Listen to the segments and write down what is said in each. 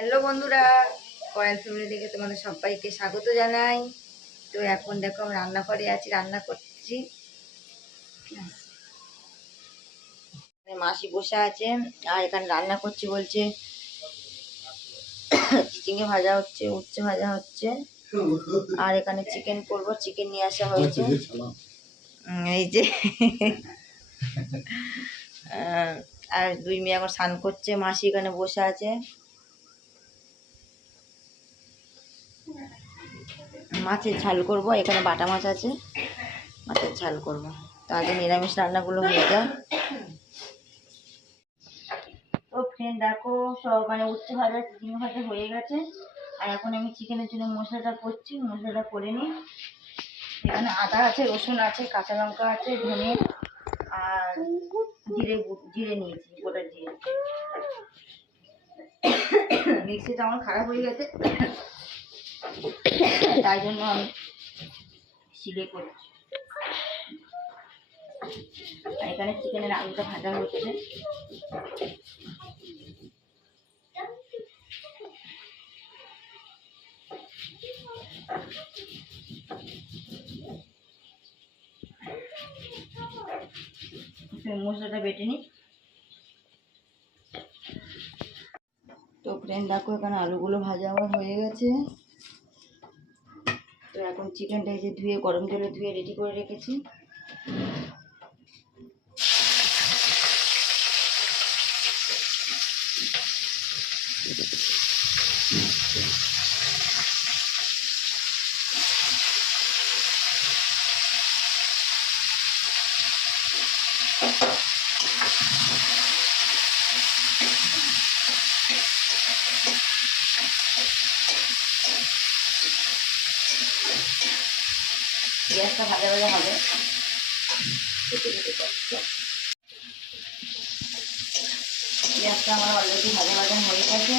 Hello বন্ধুরা, coil family থেকে তোমাদের সবাইকে স্বাগত জানাই। তো এখন দেখো আমি রান্নাঘরে আছি, রান্না করছি। মাসি বসে আছে, আর এখানে রান্না করছি বলছে, চিচিঙ্গে ভাজা হচ্ছে, উচ্ছে ভাজা হচ্ছে, আর এখানে চিকেন করব চিকেন নিয়ে আসা হয়েছে। এই যে আর দুই মেয়ে এখন স্নান করছে, মাসি এখানে বসে আছে। মাছের ঝাল করব, এখানে বাটা মাছ আছে। মাছের ঝাল করব। তো আগে নিরামিষ রান্নাগুলো হয়ে যায় তো ফ্রেন্ড দেখো, সব মানে উচ্ছে ভাজা চিকেন ভাজা হয়ে গেছে। আর এখন আমি চিকেনের জন্য মশলাটা করছি, মশলাটা করে নিই। এখানে আদা আছে, রসুন আছে, কাঁচা লঙ্কা আছে, ধনে আর জিরে জিরে নিয়েছি, গোটা জিরে। মিক্সিটা আমার খারাপ হয়ে গেছে। তাই জন্য আমি শিলে করছি। এখানে চিকেনের আলুটা ভাজা হচ্ছে। মশলাটা বেটে নিই। তো ফ্রেন্ড দেখো এখানে আলুগুলো ভাজা আমার হয়ে গেছে। এখন চিকেনটা এই যে ধুয়ে গরম জলে ধুয়ে রেডি করে রেখেছি। পেঁয়াজটা ভাজা ভাজা হবে। পেঁয়াজটা আমার অলরেডি ভাজা ভাজা হয়ে গেছে।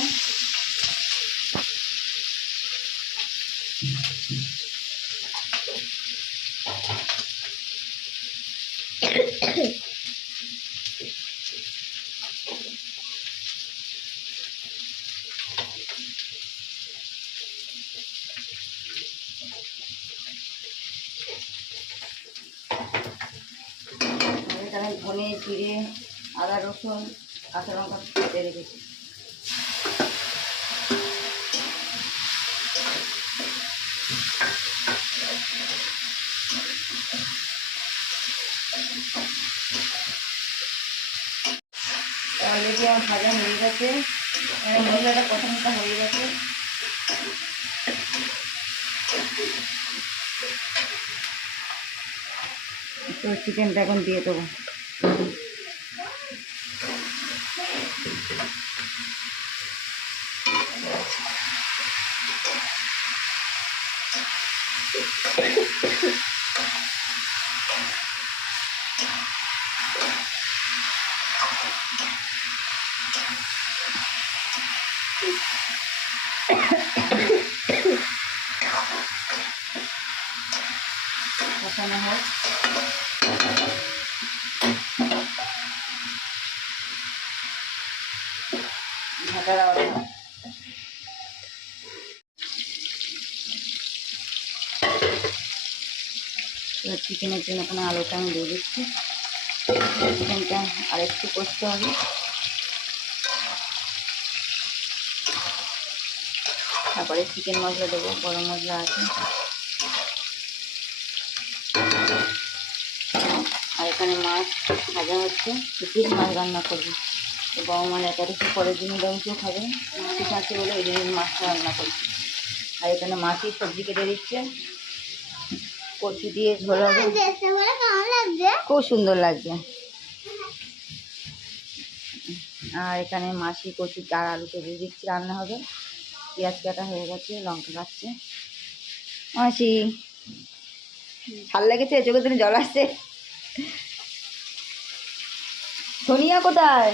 আর এখানে ধনে, জিরে, আদা, রসুন, কাঁচা লঙ্কা কেটে রেখেছি। অলরেডি আমার ভাজা হয়ে গেছে মশলাটা প্রথমটা হয়ে গেছে। তো চিকেনটা এখন দিয়ে দেবো। কষানো হোক ঢাকা দেওয়া হবে। চিকেনের জন্য কোনো আলুটা আমি দিয়ে দিচ্ছি। চিকেনটা আর একটু কষতে হবে। তারপরে চিকেন মশলা দেবো, গরম মশলা আছে। আর এখানে মাছ ভাজা হচ্ছে মাছ রান্না করবি। তো বাবা মার একাদশী পরের দিন নিরামিষও খাবে। মাছি খাচ্ছে বলে ওই জন্য মাছটা রান্না করছি। আর এখানে মাছই সবজি কেটে দিচ্ছে। কচু দিয়ে ঝোল হবে। খুব সুন্দর লাগছে। আর এখানে মাছি, কচু আর আলু কেটে দিচ্ছি। রান্না হবে। পেঁয়াজ কাটা হয়ে গেছে, লঙ্কা কাটছে। মাসি ভালো লেগেছে? চোখের জন্য জল আসছে। ধনিয়া কোথায়?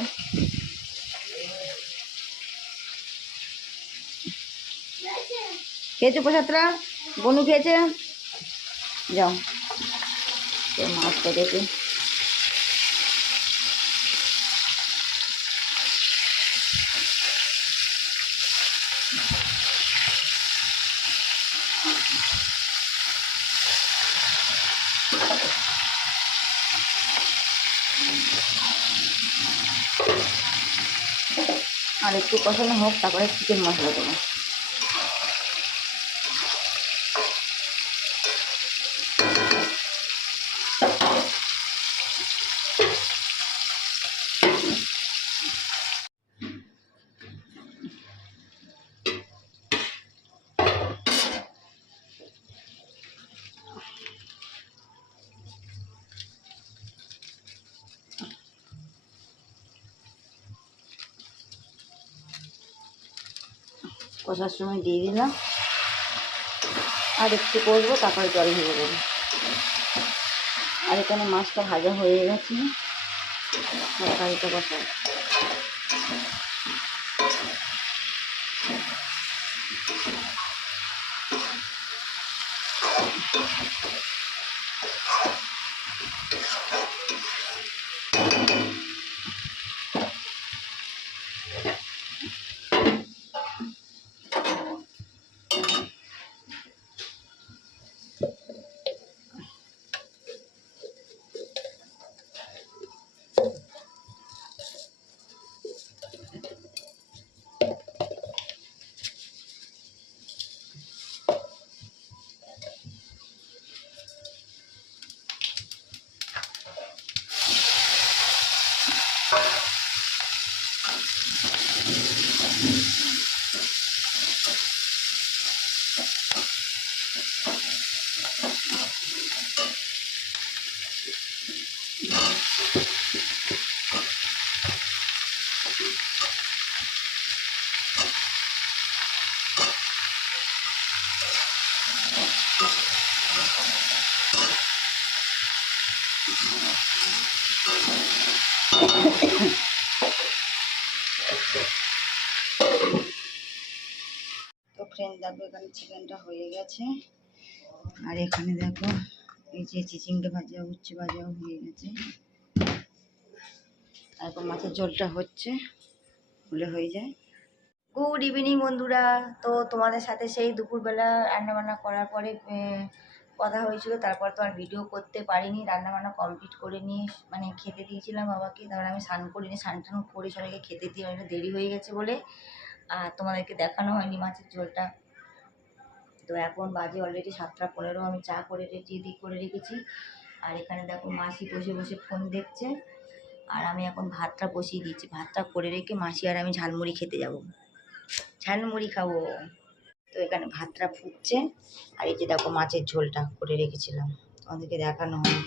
খেয়েছো প্রসাদটা? বনু খেয়েছে? যাও। মাছটা করেছে আর একটু কষানো হোক, তারপরে চিকেন মশলা দেবো। কষার সময় দিয়ে দিলাম। আর একটু করব, তারপরে জল ভেজে দেবো। আর এখানে মাছটা ভাজা হয়ে গেছে। তরকারিটা কষা তো ফ্রেন্ড দেখো, এখানে চিকেনটা হয়ে গেছে। আর এখানে দেখো, এই যে চিচিংটা ভাজা, উচ্ছে ভাজাও হয়ে গেছে। তারপর মাছের ঝোলটা হচ্ছে, হলে হয়ে যায়। গুড ইভিনিং বন্ধুরা। তো তোমাদের সাথে সেই দুপুরবেলা রান্নাবান্না করার পরে কথা হয়েছিল। তারপর তো আর ভিডিও করতে পারিনি। রান্নাবান্না কমপ্লিট করে নিয়ে মানে খেতে দিয়েছিলাম বাবাকে। তারপরে আমি স্নান করিনি, স্নান টান করে সবাইকে খেতে দিয়ে অনেকটা দেরি হয়ে গেছে বলে, আর তোমাদেরকে দেখানো হয়নি মাছের ঝোলটা। তো এখন বাজে অলরেডি সাতটা পনেরো। আমি চা করে রেডি করে রেখেছি। আর এখানে দেখো মাসি বসে বসে ফোন দেখছে। আর আমি এখন ভাতটা বসিয়ে দিয়েছি ভাতটা করে রেখে মাসি আর আমি ঝালমুড়ি খেতে যাব। ঝালমুড়ি খাব। তো এখানে ভাতটা ফুটছে। আর এই যে দেখো মাছের ঝোলটা করে রেখেছিলাম। তোমাদেরকে দেখানো হয়।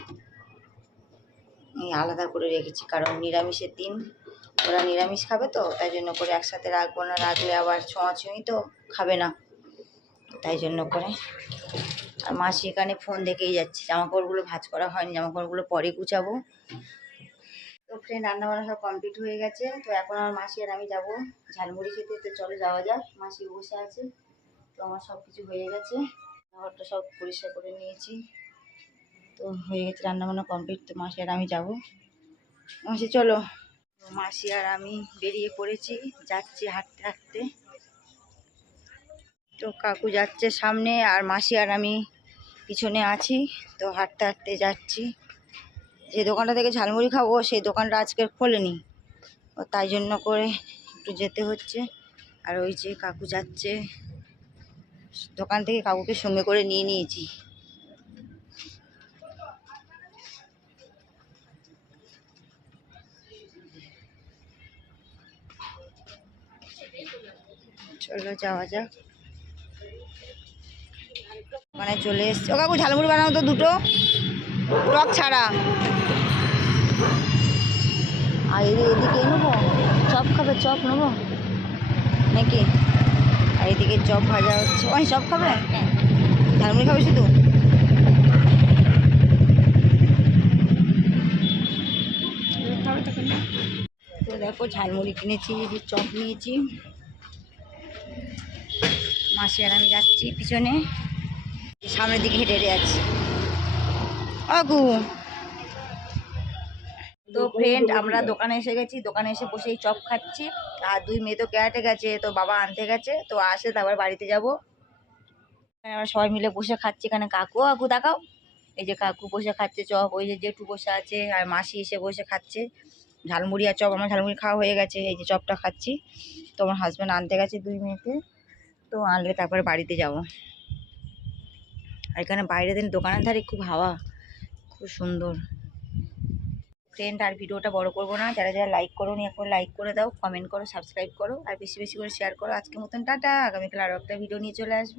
আলাদা করে রেখেছি। কারণ নিরামিষের দিন ওরা নিরামিষ খাবে তো, তাই জন্য করে একসাথে রাখব না, রাখলে আবার ছোঁয়াছুঁই তো খাবে না। তাই জন্য করে। আর মাসি এখানে ফোন দেখেই যাচ্ছে। জামা কাপড়গুলো ভাঁজ করা হয়নি জামা কাপড়গুলো পরে গুছাবো। তো ফ্রেন্ড রান্নাবান্না সব কমপ্লিট হয়ে গেছে। তো এখন আমার মাসি আর আমি যাব ঝালমুড়ি খেতে। তো চলে যাওয়া যাক। মাসি বসে আছে। তো আমার সব কিছু হয়ে গেছে। ঘরটা সব পরিষ্কার করে নিয়েছি। তো হয়ে গেছে রান্নাবান্না কমপ্লিট তো মাসি আর আমি যাব। মাসি, চলো। তো মাসি আর আমি বেরিয়ে পড়েছি। যাচ্ছি হাঁটতে হাঁটতে। তো কাকু যাচ্ছে সামনে আর মাসি আর আমি পিছনে আছি। তো হাঁটতে হাঁটতে যাচ্ছি। যে দোকানটা থেকে ঝালমুড়ি খাব, সেই দোকানটা আজকে খোলেনি। ও তাই জন্য করে একটু যেতে হচ্ছে। আর ওই যে কাকু যাচ্ছে। দোকান থেকে কাকুকে সঙ্গে করে নিয়ে নিয়েছি। চলো যাওয়া যাক। মানে চলে এসছে। ও কাকু, ঝালমুড়ি বানাও তো দুটো। টক ছাড়া। আর এদি- এদিকে নেব? চপ খাবে, চপ নেব? নাকি? আর এদিকে চপ ভাজা হচ্ছে। ওই চপ খাবে? ঝালমুড়ি খাবে শুধু? তো দেখো, ঝালমুড়ি কিনেছি চপ নিয়েছি। মাসি আর আমি যাচ্ছি পিছনে। সামনের দিকে হেঁটে হেঁটে যাচ্ছি। আগু। তো ফ্রেন্ড আমরা দোকানে এসে গেছি, দোকানে এসে বসেই চপ খাচ্ছি। আর দুই মেয়ে তো ক্যারাটে গেছে, তো বাবা আনতে গেছে, তো আসে তারপর বাড়িতে যাব। আমরা সবাই মিলে বসে খাচ্ছি, এখানে কাকু কাকু তাকাও এই যে কাকু বসে খাচ্ছে চপ, ওই যে জেঠু বসে আছে, আর মাসি এসে বসে খাচ্ছে। ঝালমুড়ি আর চপ, আমার ঝালমুড়ি খাওয়া হয়ে গেছে, এই যে চপটা খাচ্ছি। তো আমার হাজব্যান্ড আনতে গেছে দুই মেয়েকে, তো আনলে তারপরে বাড়িতে যাব। এখানে বাইরে দিন দোকানের ধারে খুব হাওয়া। খুব সুন্দর। ফ্রেন্ড আর ভিডিওটা বড় করব না। যারা যারা লাইক করো নি এখন লাইক করে দাও কমেন্ট করো সাবস্ক্রাইব করো, আর বেশি বেশি করে শেয়ার করো। আজকের মতন টাটা। আগামীকাল আরও একটা ভিডিও নিয়ে চলে আসব।